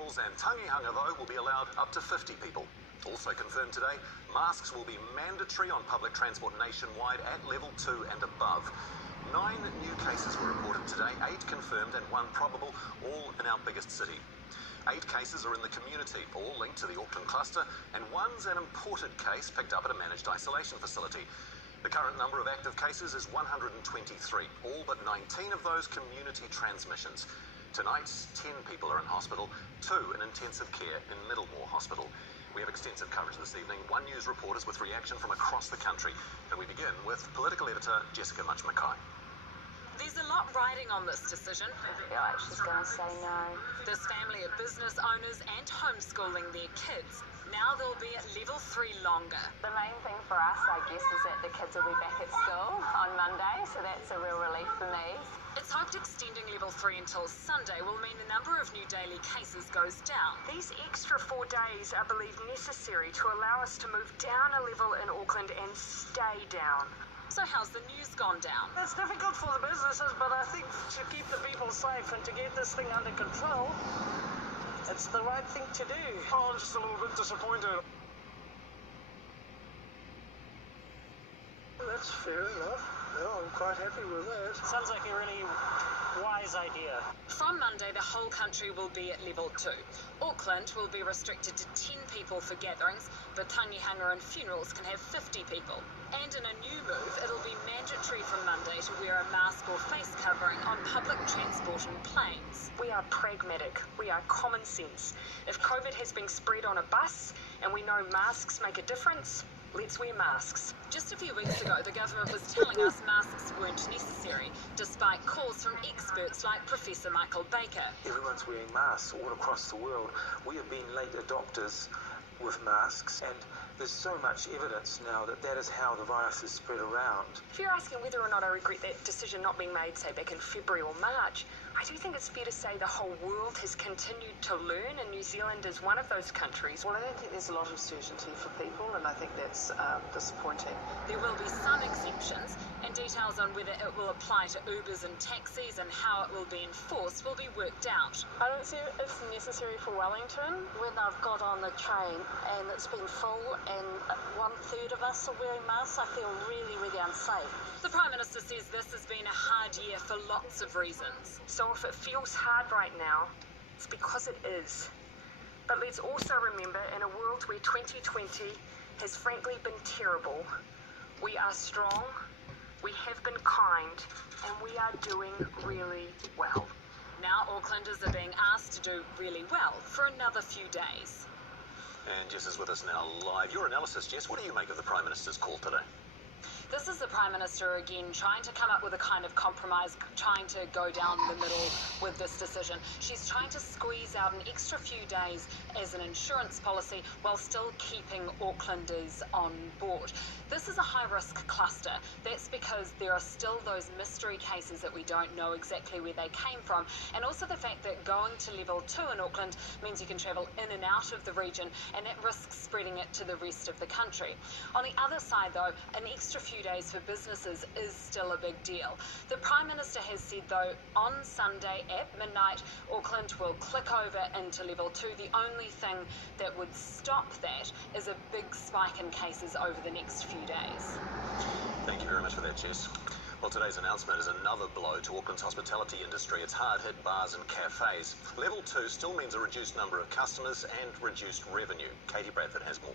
funerals and tangihanga, though, will be allowed up to 50 people. Also confirmed today, masks will be mandatory on public transport nationwide at level 2 and above. 9 new cases were reported today, 8 confirmed and 1 probable, all in our biggest city. 8 cases are in the community, all linked to the Auckland cluster, and 1's an imported case picked up at a managed isolation facility. The current number of active cases is 123, all but 19 of those community transmissions. Tonight, 10 people are in hospital, 2 in intensive care in Middlemore Hospital. We have extensive coverage this evening. One News reporters with reaction from across the country. And we begin with political editor Jessica Much-Mackay. There's a lot riding on this decision. I feel like she's going to say no. This family of business owners and homeschooling their kids. Now they'll be at level 3 longer. The main thing for us, I guess, is that the kids will be back at school on Monday, so that's a real relief for me. It's hoped extending level 3 until Sunday will mean the number of new daily cases goes down. These extra 4 days are believed necessary to allow us to move down a level in Auckland and stay down. So how's the news gone down? It's difficult for the businesses, but I think to keep the people safe and to get this thing under control, it's the right thing to do. Oh, I'm just a little bit disappointed. That's fair enough. No, I'm quite happy with that. Sounds like a really wise idea. From Monday, the whole country will be at level 2. Auckland will be restricted to 10 people for gatherings, but tangihanga and funerals can have 50 people. And in a new move, it'll be mandatory from Monday to wear a mask or face covering on public transport and planes. We are pragmatic. We are common sense. If COVID has been spread on a bus and we know masks make a difference, let's wear masks. Just a few weeks ago, the government was telling us masks weren't necessary, despite calls from experts like Professor Michael Baker. Everyone's wearing masks all across the world. We have been late adopters with masks, and there's so much evidence now that that is how the virus is spread around. If you're asking whether or not I regret that decision not being made, say, back in February or March, I do think it's fair to say the whole world has continued to learn, and New Zealand is one of those countries. Well, I don't think there's a lot of certainty for people, and I think that's disappointing. There will be some exemptions, and details on whether it will apply to Ubers and taxis and how it will be enforced will be worked out. I don't see it's necessary for Wellington. When I've got on the train and it's been full and 1/3 of us are wearing masks, I feel really, really unsafe. The Prime Minister says this has been a hard year for lots of reasons. So if it feels hard right now, it's because it is. But let's also remember, in a world where 2020 has frankly been terrible, we are strong, we have been kind, and we are doing really well. Now Aucklanders are being asked to do really well for another few days. And Jess is with us now live. Your analysis, Jess, what do you make of the Prime Minister's call today? This is the Prime Minister again trying to come up with a kind of compromise, trying to go down the middle with this decision. She's trying to squeeze out an extra few days as an insurance policy while still keeping Aucklanders on board. This is a high-risk cluster. That's because there are still those mystery cases that we don't know exactly where they came from, and also the fact that going to level 2 in Auckland means you can travel in and out of the region, and that risks spreading it to the rest of the country. On the other side, though, an extra few days for businesses is still a big deal. The Prime Minister has said, though, on Sunday at midnight, Auckland will click over into level 2. The only thing that would stop that is a big spike in cases over the next few days. Thank you very much for that, Jess. Well, today's announcement is another blow to Auckland's hospitality industry. It's hard hit bars and cafes. Level 2 still means a reduced number of customers and reduced revenue. Katie Bradford has more.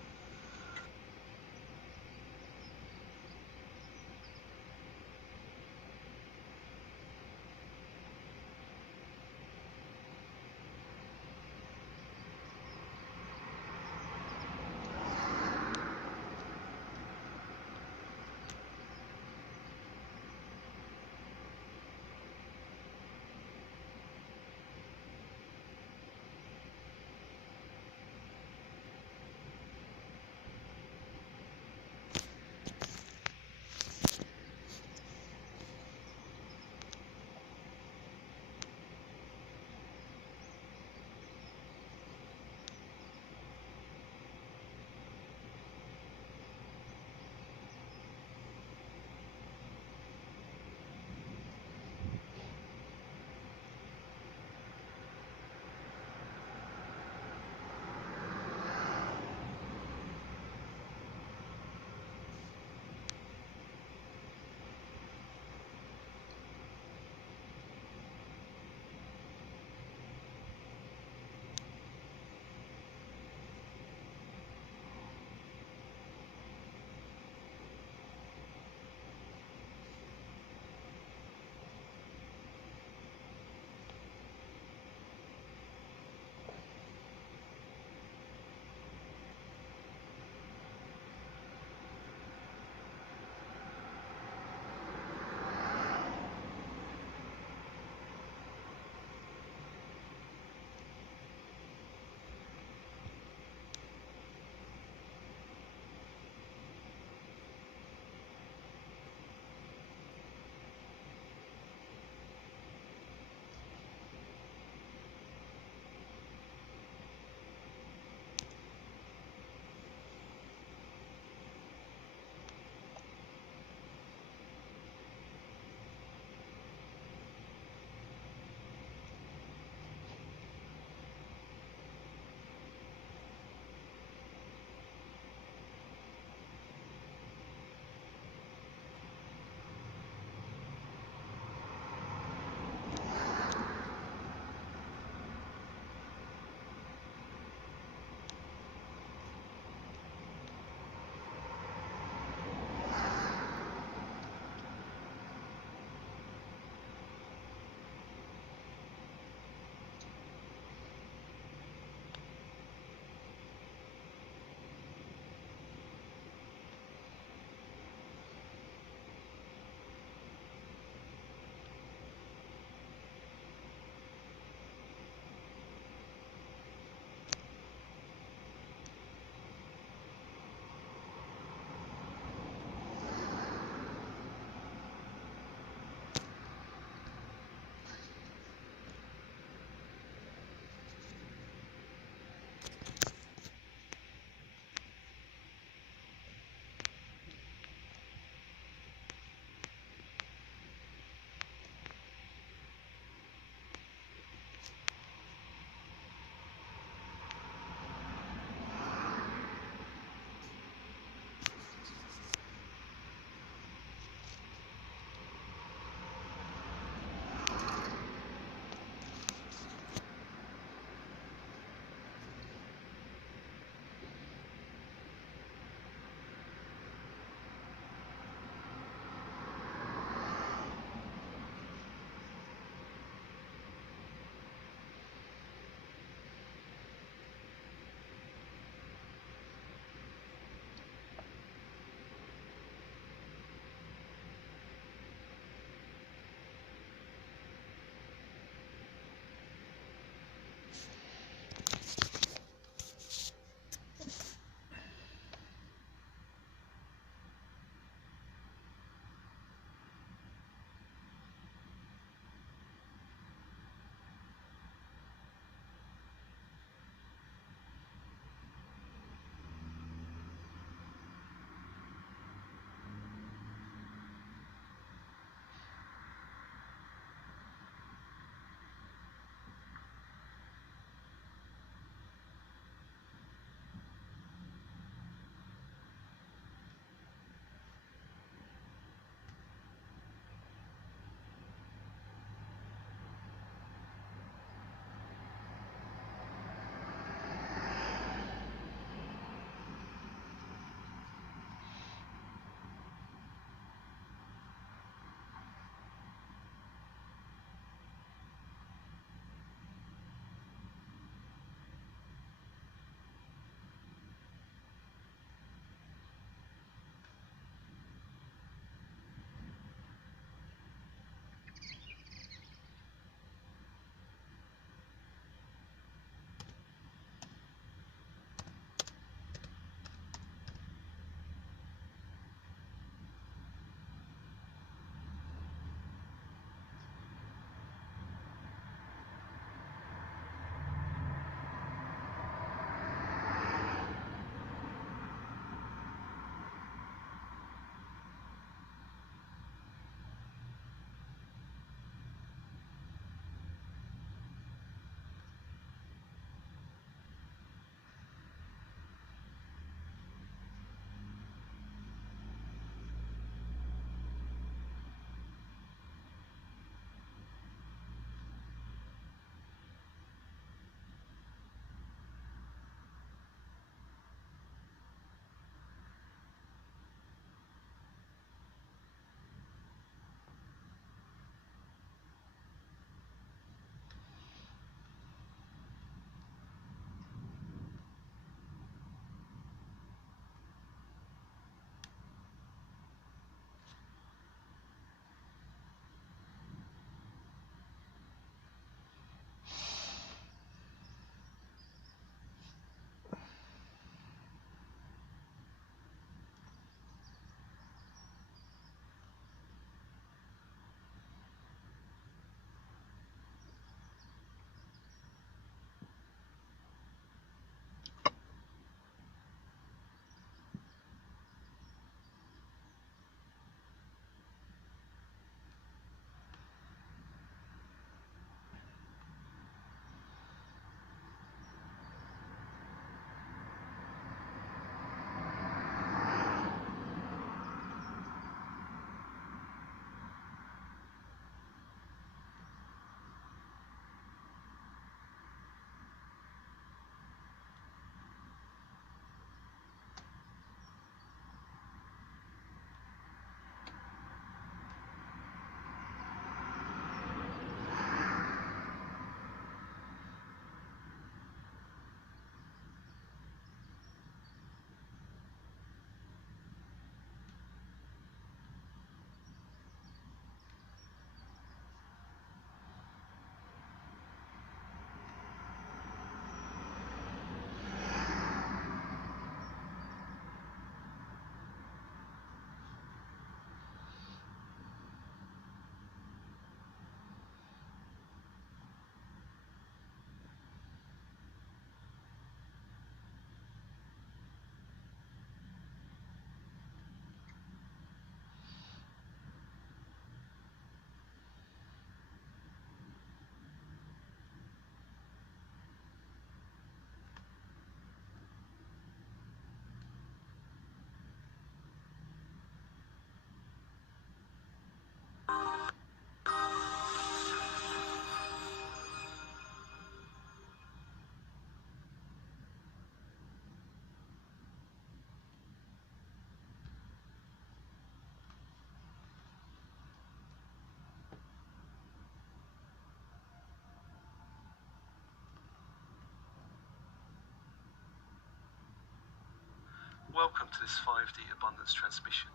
Welcome to this 5D abundance transmission,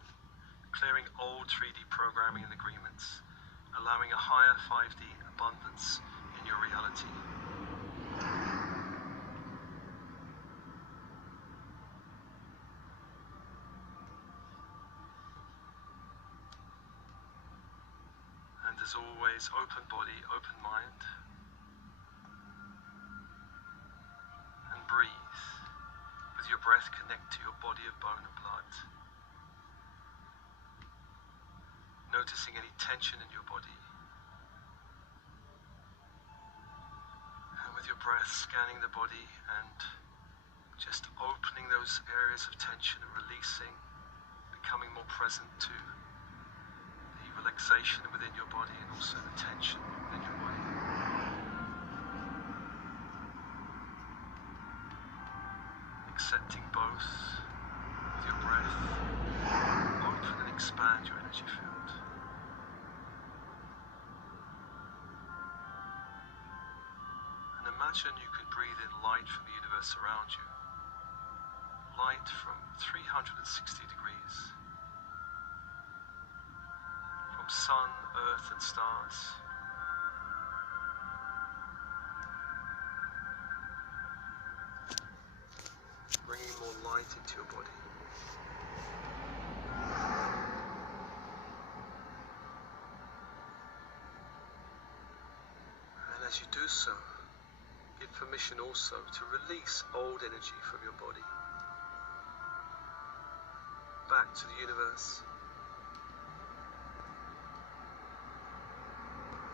clearing old 3D programming and agreements, allowing a higher 5D abundance in your reality. And as always, open body, open mind, and breathe. With your breath, connect to your body of bone and blood. Noticing any tension in your body. And with your breath, scanning the body and just opening those areas of tension and releasing, becoming more present to the relaxation within your body and also the tension within your body. Accepting both with your breath. Open and expand your energy field. And imagine you can breathe in light from the universe around you. Light from 360 degrees. From sun, earth and stars. Bringing more light into your body. And as you do so, give permission also to release old energy from your body back to the universe,